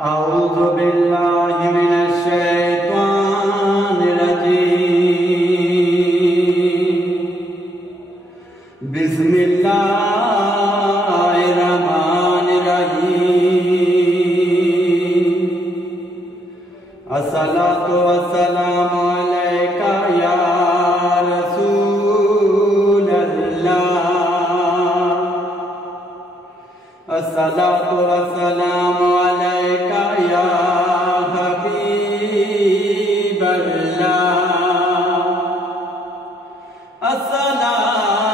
أعوذ بالله من الشيطان الرجيم بسم الله الرحمن الرحيم الصلاة والسلام عليك يا رسول الله الصلاة والسلام عليك يا حبيب الله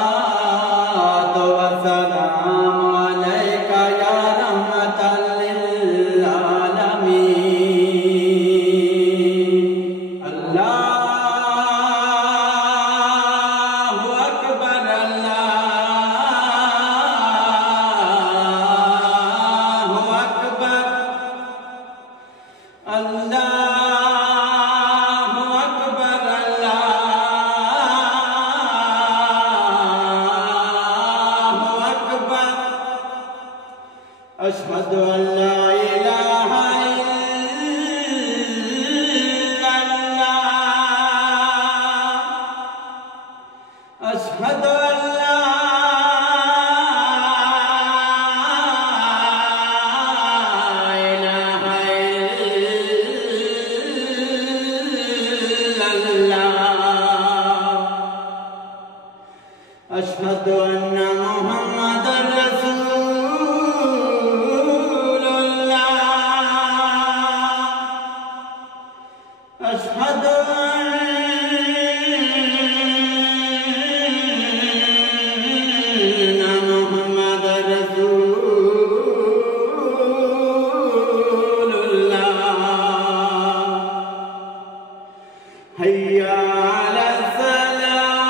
الصلاة والسلام عليك يا رحمة للعالمين الله أكبر الله أكبر الله أكبر الله أكبر أشهد أن لا إله إلا الله أشهد أن لا إله إلا الله أشهد أن محمدا رسول الله أشهد أن محمدا رسول الله حي على الصلاة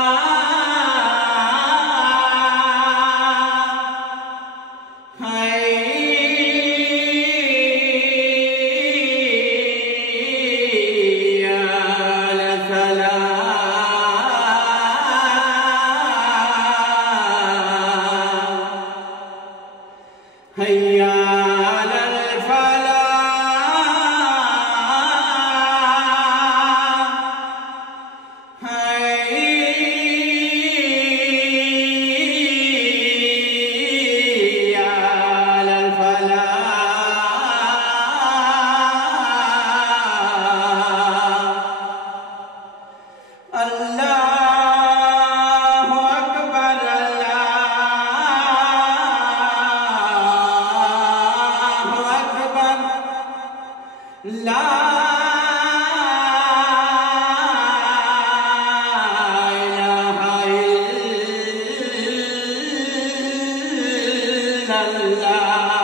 حي على الفلاح حي على الفلاح حي على الفلاح الله أكبر الله أكبر لا إله إلا الله